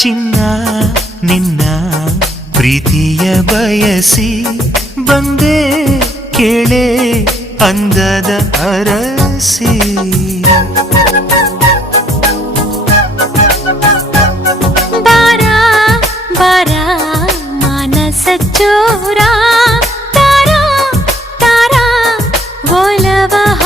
ಚಿನ್ನ ನಿನ್ನ ಪ್ರೀತಿಯ ಬಯಸಿ ಬಂದೆ ಕೇಳೆ ಅಂದದ ಅರಸಿ ಬಾರ ಬಾರ ಮಾನಸ ಚೋರ ತಾರಾ ತಾರಾ ಬೋಲವಹ